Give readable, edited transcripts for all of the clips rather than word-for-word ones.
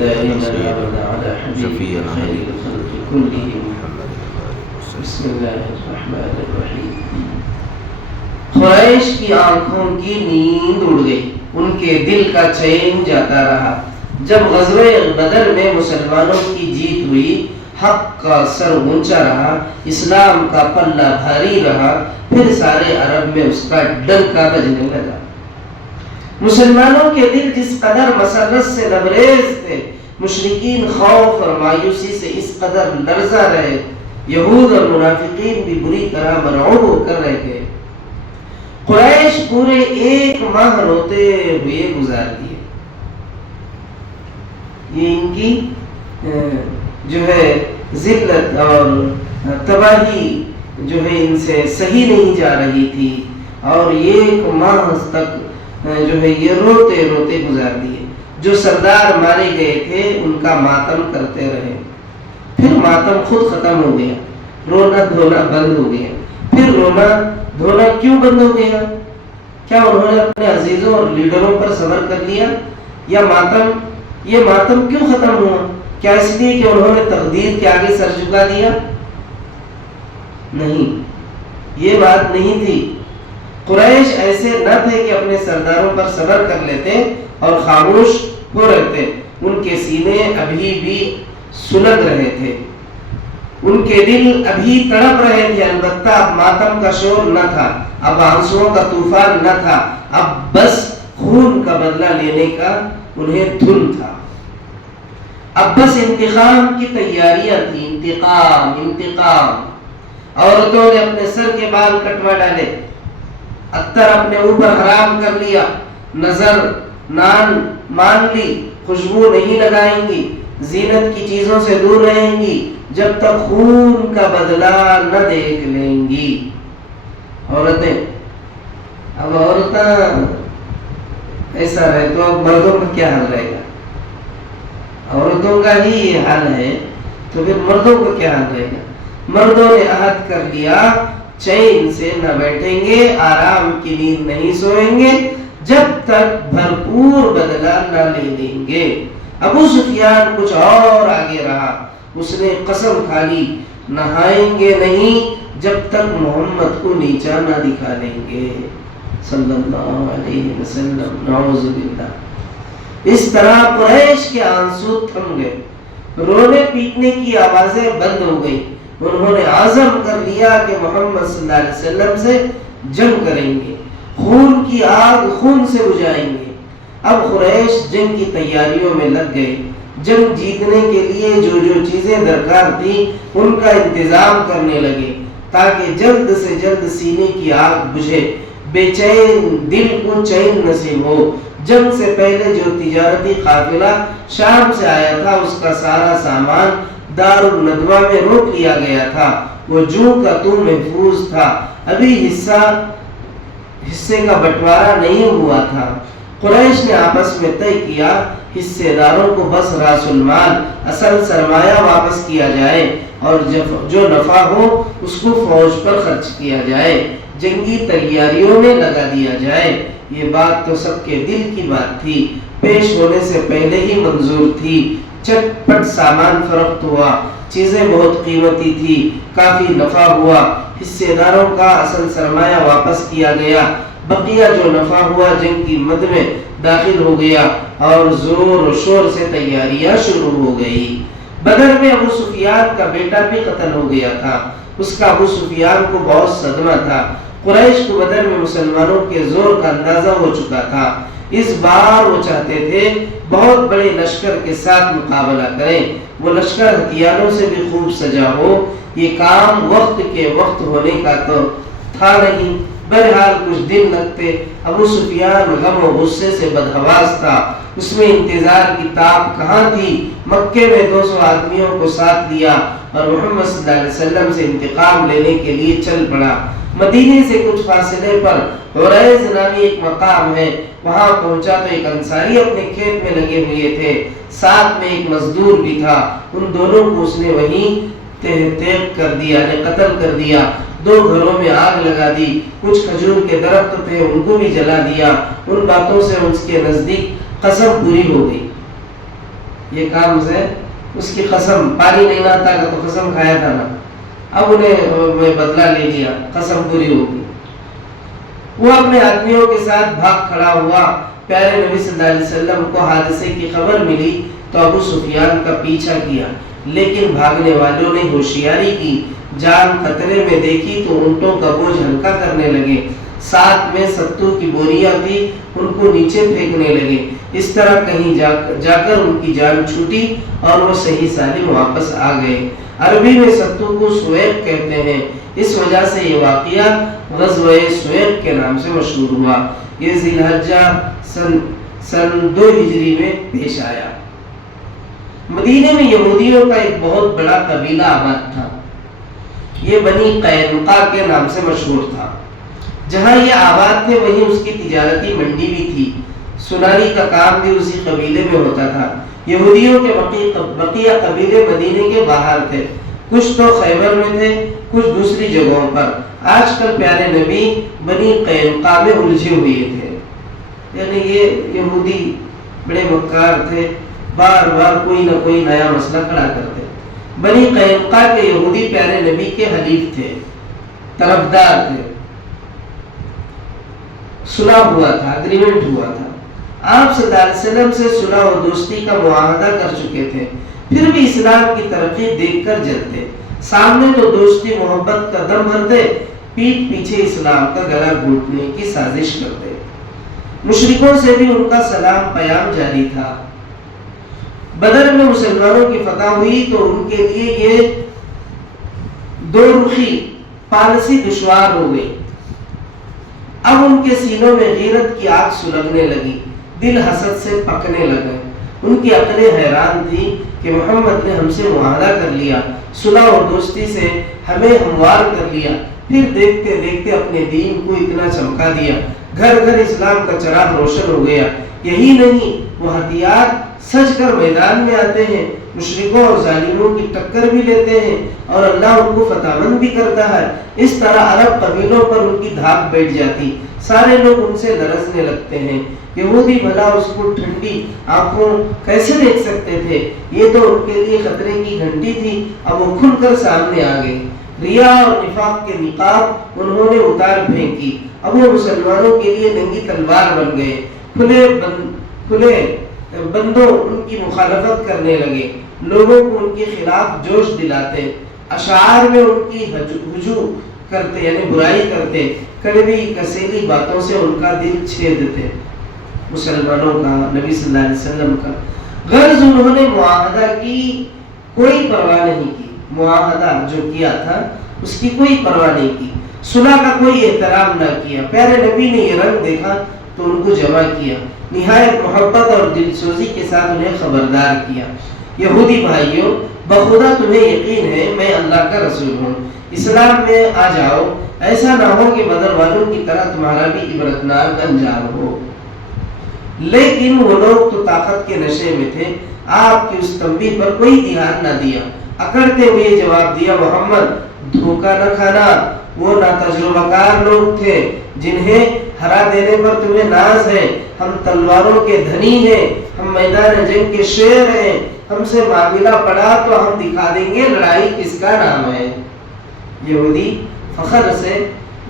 دائما أبدا على حبيبك خير الخلق كلهم. بسم اللہ الرحمن الرحیم. قریش کی آنکھوں کی نیند اڑ گئی، ان کے دل کا چین جاتا رہا. جب غزوہ بدر میں مسلمانوں کی جیت ہوئی، حق کا سر اونچا رہا، اسلام کا پلہ بھاری رہا، پھر سارے عرب میں اس کا ڈنکا بجنے لگا. مسلمانوں کے دل جس قدر مسرت سے لبریز تھے، مشرکین خوف اور مایوسی سے اس قدر لرزا رہے، یہود اور منافقین بھی بری طرح مرعوب ہو کر رہ گئے. قریش پورے 1 ماہ روتے ہوئے گزار دیے. یہ ان کی جو ہے ذلت اور تباہی جو ہے ان سے صحیح نہیں جا رہی تھی، اور 1 ماہ تک جو ہے یہ روتے روتے گزار دیے. جو سردار مارے گئے تھے ان کا ماتم کرتے رہے. پھر ماتم خود ختم ہو گیا، رونا دھونا بند ہو گیا. پھر رونا دھونا کیوں بند ہو گیا؟ کیا انہوں نے اپنے عزیزوں اور لیڈروں پر صبر کر لیا؟ یا یہ ماتم کیوں ختم ہوا؟ کیا اس لیے کہ انہوں نے تقدیر کے آگے سر جھکا دیا؟ نہیں، یہ بات نہیں تھی. قریش ایسے نہ تھے کہ اپنے سرداروں پر صبر کر لیتے اور خاموش ہو رہتے. ان کے سینے ابھی بھی سلگ رہے تھے، ان کے دل ابھی تڑپ رہے تھے. البتہ اب ماتم کا شور نہ تھا، اب آنسوؤں کا طوفان نہ تھا، اب بس خون کا بدلہ لینے کا انہیں دھن تھا. اب بس انتقام کی تیاریاں تھیں. انتقام. عورتوں نے اپنے سر کے بال کٹوا ڈالے، عطر اپنے اوپر حرام کر لیا، نظر نان مان لی، خوشبو نہیں لگائیں گی، زینت کی چیزوں سے دور رہیں گی جب تک خون کا بدلہ نہ دیکھ لیں گی. عورتیں، اب عورتیں ایسا رہے تو اب مردوں کا کیا حال رہے گا؟ عورتوں کا ہی یہ حال ہے تو پھر مردوں کا کیا حال رہے گا؟ مردوں نے عہد کر لیا چین سے نہ بیٹھیں گے، آرام کی نیند نہیں سوئیں گے جب تک بھرپور بدلہ نہ لے لیں گے. ابو سفیان کچھ اور آگے رہا. اس نے قسم کھا لی نہائیں گے نہیں جب تک محمد کو نیچا نہ دکھا لیں گے صلی اللہ علیہ وسلم. نعوذ باللہ. اس طرح قریش کے آنسو تھم گئے، رونے پیٹنے کی آوازیں بند ہو گئی. انہوں نے عزم کر لیا کہ محمد صلی اللہ علیہ وسلم سے جنگ کریں گے، خون کی آگ خون سے بجھائیں گے. اب قریش جنگ کی تیاریوں میں لگ گئے. جنگ جیتنے کے لیے جو چیزیں درکار تھیں ان کا انتظام کرنے لگے تاکہ جلد سے جلد سینے کی آگ بجھے، بے چین دل کو چین نصیب ہو. جنگ سے پہلے جو تجارتی قافلہ شام سے آیا تھا اس کا سارا سامان دار الندوہ میں روک لیا گیا تھا. وہ جو کا تو محفوظ تھا، ابھی حصے کا بٹوارا نہیں ہوا تھا. قریش نے آپس میں طے کیا حصے داروں کو بس راس المال اصل سرمایہ واپس کیا جائے اور جو نفع ہو اس کو فوج پر خرچ کیا جائے، جنگی تیاریوں میں لگا دیا جائے. یہ بات تو سب کے دل کی بات تھی، پیش ہونے سے پہلے ہی منظور تھی. چٹ پٹ سامان فروخت ہوا، چیزیں بہت قیمتی تھی، کافی نفع ہوا. حصے داروں کا اصل سرمایہ واپس کیا گیا، بقیہ جو نفع ہوا جنگ کی مد میں داخل ہو گیا اور زور و شور سے تیاریاں شروع ہو گئی. بدر میں ابو سفیان کا بیٹا بھی قتل ہو گیا تھا. اس کا ابو سفیان کو بہت صدمہ تھا. قریش کو بدر میں مسلمانوں کے زور کا اندازہ ہو چکا تھا. اس بار وہ چاہتے تھے بہت بڑے لشکر کے ساتھ مقابلہ کریں. وہ لشکر ہتھیاروں سے بھی خوب سجا ہو. یہ کام وقت کے وقت ہونے کا تو تھا نہیں. بہرحال کچھ دن لگتے. ابو سفیان غم و غصے سے بدحواس تھا. اس میں انتظار کی تاب کہاں تھی. مکے میں 200 آدمیوں کو ساتھ لیا اور محمد صلی اللہ علیہ وسلم سے انتقام لینے کے لیے چل پڑا. مدینے سے کچھ فاصلے پر عریض نامی ایک مقام ہے. وہاں پہنچا تو ایک انصاری اپنے کھیت میں لگے ہوئے تھے، ساتھ میں ایک مزدور بھی تھا. ان دونوں کو اس نے وہیں تیغ کر دیا، قتل کر دیا. 2 گھروں میں آگ لگا دی. کچھ کھجور کے درخت تھے ان کو بھی جلا دیا. ان باتوں سے اس کے نزدیک قسم پوری ہو گئی. یہ کام سے اس کی قسم، پانی نہیں لاتا تو قسم کھایا تھا نا، اب انہیں میں بدلہ لے لیا، قسم پوری ہوگی۔ وہ اپنے آدمیوں کے ساتھ بھاگ کھڑا ہوا۔ پیارے نبی صلی اللہ علیہ وسلم کو حادثے کی خبر ملی تو ابو سفیان کا پیچھا کیا، لیکن بھاگنے والوں نے ہوشیاری کی، جان خطرے میں دیکھی تو اونٹوں کا بوجھ ہلکا کرنے لگے، ساتھ میں ستو کی بوریاں تھی، ان کو نیچے پھینکنے لگے۔ اس طرح کہیں جا کر ان کی جان چھوٹی اور وہ صحیح سالم واپس آ گئے۔ عربی میں ستو کو سویق کہتے ہیں، اس وجہ سے یہ واقعہ غزوہ سویق کے نام سے مشہور ہوا۔ یہ ذی الحجہ سن 2 ہجری میں پیش آیا۔ مدینے میں یہودیوں کا ایک بہت بڑا قبیلہ آباد تھا، یہ بنی قینقاع کے نام سے مشہور تھا۔ جہاں یہ آباد تھے وہیں اس کی تجارتی منڈی بھی تھی، سناری کا کام بھی اسی قبیلے میں ہوتا تھا۔ یہودیوں کے بقیہ قبیلے مدینے کے باہر تھے، کچھ تو خیبر میں تھے، کچھ دوسری جگہوں پر۔ آج کل پیارے نبی بنی قینقاع میں الجھے ہوئے تھے، یعنی یہ یہودی بڑے مکار تھے، بار بار کوئی نہ کوئی نیا مسئلہ کھڑا کرتے۔ بنی قینقاع کے یہودی پیارے نبی کے حلیف تھے، طرفدار تھے، صلح ہوا تھا، اگریمنٹ ہوا تھا، آپ صلی اللہ علیہ وسلم سے صلح و دوستی کا معاہدہ کر چکے تھے، پھر بھی اسلام کی ترقی دیکھ کر جلتے، سامنے تو دوستی محبت کا دم بھرتے، پیٹھ پیچھے اسلام کا گلا گھونٹنے کی سازش کرتے۔ مشرکوں سے بھی ان کا سلام پیام جاری تھا۔ بدر میں مسلمانوں کی فتح ہوئی تو ان کے لیے یہ دو رخی پالیسی دشوار ہو گئی۔ اب ان کے سینوں میں غیرت کی آگ سلگنے لگی، دل حسد سے پکنے لگے۔ ان کی عقلیں حیران تھی کہ محمد نے ہم سے معاہدہ کر لیا، صلح اور دوستی سے ہمیں ہموار کر لیا، پھر دیکھتے دیکھتے اپنے دین کو اتنا چمکا دیا، گھر گھر اسلام کا چراغ روشن ہو گیا۔ یہی نہیں، وہ ہتھیار سج کر میدان میں آتے ہیں، مشرکوں اور ظالموں کی ٹکر بھی لیتے ہیں اور اللہ ان کو فتح مند بھی کرتا ہے۔ اس طرح عرب قبیلوں پر ان کی دھاک بیٹھ جاتی، سارے لوگ ان سے لرزنے لگتے ہیں۔ یہودی بھلا اس کو ٹھنڈی آنکھوں کیسے دیکھ سکتے تھے؟ یہ تو ان کے لیے خطرے کی گھنٹی تھی، اب وہ کھل کر سامنے آ گئے۔ ریا اور نفاق کے نقاب انہوں نے اتار پھینکی، اب وہ مسلمانوں کے لیے ننگی تلوار بن گئے، کھلے بندوں ان کی مخالفت کرنے لگے، لوگوں کو ان کے خلاف جوش دلاتے، اشعار میں ان کی ہجو کرتے یعنی برائی کرتے، کڑوی کسیلی باتوں سے ان کا دل چھیدتے۔ مسلمانوں کا، نبی صلی اللہ علیہ وسلم کا غرض انہوں نے معاہدہ کی کوئی پرواہ نہیں کی، معاہدہ جو کیا تھا اس کی کوئی پرواہ نہیں کی، صلح کا کوئی احترام نہ کیا۔ پیارے نبی نے یہ رنگ دیکھا تو ان کو جمع کیا، نہایت محبت اور دل سوزی کے ساتھ انہیں خبردار کیا۔ یہودی بھائیوں، بخدا تمہیں یقین ہے میں اللہ کا رسول ہوں، اسلام میں آ جاؤ، ایسا نہ ہو کہ بدر والوں کی طرح تمہارا بھی عبرتناک انجام ہو۔ لیکن وہ لوگ تو طاقت کے نشے میں تھے، آپ کی اس تنبیہ پر کوئی دھیان نہ دیا، اکڑتے ہوئے جواب دیا، محمد دھوکہ نہ کھانا، وہ ناتجربہ کار لوگ تھے جنہیں ہرا دینے پر تمہیں ناز ہے، ہم تلواروں کے دھنی ہیں، ہم میدان جنگ کے شیر ہیں، ہم سے معاملہ پڑا تو ہم دکھا دیں گے لڑائی کس کا نام ہے۔ یہودی فخر سے،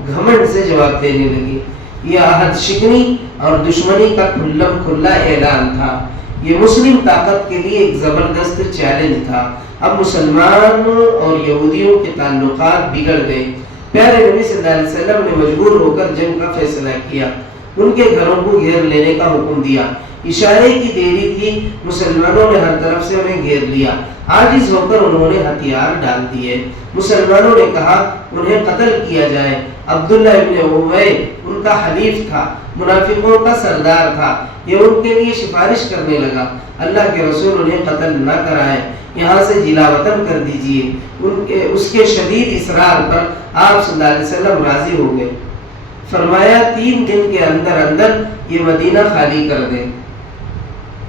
گھمنڈ سے جواب دینے لگے۔ یہ عہد شکنی اور دشمنی کا کھلم کھلا اعلان تھا، یہ مسلم طاقت کے لیے ایک زبردست چیلنج تھا۔ اب مسلمانوں اور یہودیوں کے تعلقات بگڑ گئے۔ پیارے نبی صلی اللہ علیہ وسلم نے مجبور ہو کر جنگ کا فیصلہ کیا، ان کے گھروں کو گھیر لینے کا حکم دیا۔ اشارے کی دیری تھی، مسلمانوں نے ہر طرف سے انہیں گھیر لیا، عاجز ہو کر انہوں نے ہتھیار ڈال دیے۔ مسلمانوں نے کہا انہیں قتل کیا جائے۔ عبداللہ ابن ابی ان کا حلیف تھا، منافقوں کا سردار تھا، یہ ان کے لیے سفارش کرنے لگا، اللہ کے رسول انہیں قتل نہ کرائیں، یہاں سے جلا وطن کر دیجئے۔ اس کے شدید اصرار پر آپ صلی اللہ علیہ وسلم راضی ہو گئے، فرمایا 3 دن کے اندر اندر یہ مدینہ خالی کر دیں۔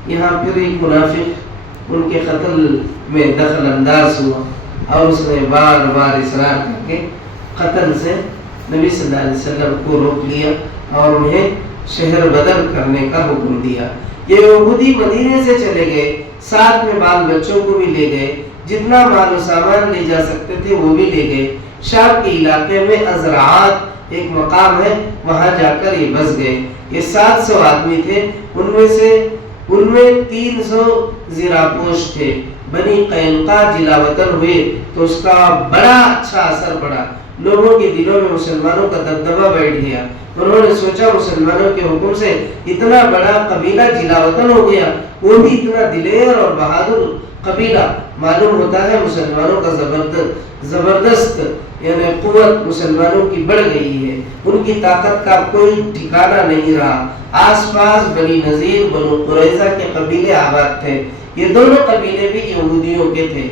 یہاں پھر ایک منافق ان کے قتل میں دخل انداز ہوا اور اس نے بار بار اصرار کر کے قتل سے نبی صلی اللہ علیہ وسلم کو روک لیا اور انہیں شہر بدر کرنے کا حکم دیا۔ یہ یہودی مدینے سے چلے گئے، ساتھ میں بال بچوں کو بھی لے گئے، جتنا مال و سامان لے جا سکتے تھے وہ بھی لے گئے۔ شام کے علاقے میں ازرعات ایک مقام ہے، وہاں جا کر یہ بس گئے۔ یہ 700 آدمی تھے، ان میں 300 زیرہپوش تھے۔ بنی قینقاع جلا وطن ہوئے تو اس کا بڑا اچھا اثر پڑا، لوگوں کے دلوں میں مسلمانوں کا دبدبہ بیٹھ گیا۔ انہوں نے سوچا مسلمانوں کے حکم سے اتنا بڑا قبیلہ جلا وطن ہو گیا، وہ بھی اتنا دلیر اور بہادر قبیلہ، معلوم ہوتا ہے مسلمانوں کا زبردست یعنی قوت مسلمانوں کی بڑھ گئی ہے، ان کی طاقت کا کوئی ٹھکانہ نہیں رہا۔ آس پاس بنی نذیر، بنو قریظہ کے قبیلے آباد تھے۔ یہ دونوں قبیلے بھی یہودیوں کے تھے،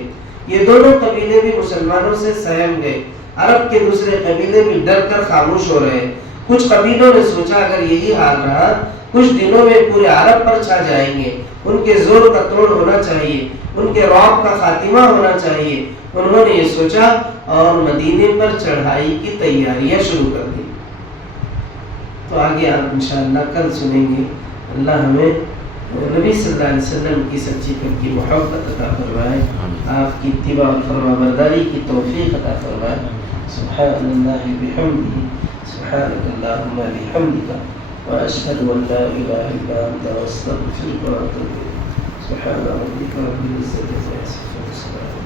یہ دونوں قبیلے بھی مسلمانوں سے سہم گئے۔ عرب کے دوسرے قبیلے بھی ڈر کر خاموش ہو رہے۔ کچھ قبیلوں نے سوچا اگر یہی حال رہا کچھ دنوں میں پورے عرب پر چھا جائیں گے، ان کے زور کا توڑ ہونا چاہیے، ان کے رعب کا خاتمہ ہونا چاہیے۔ انہوں نے یہ سوچا اور مدینے پر چڑھائی کی تیاریاں شروع کر دی۔ تو آگے آپ انشاءاللہ کل سنیں گے۔ اللہ ہمیں نبی صلی اللہ علیہ وسلم کی سچی قلب کی محبت عطا فرمائے، آپ کی اتباع اور فرما برداری کی توفیق عطا فرمائے۔ سبحان اللہ بحمدہ، سبحانک اللہم بحمدک، واشہد ان لا الہ الا انت، واستغفرک واتوب الیک۔ سبحان ربک رب العزۃ عما یصفون۔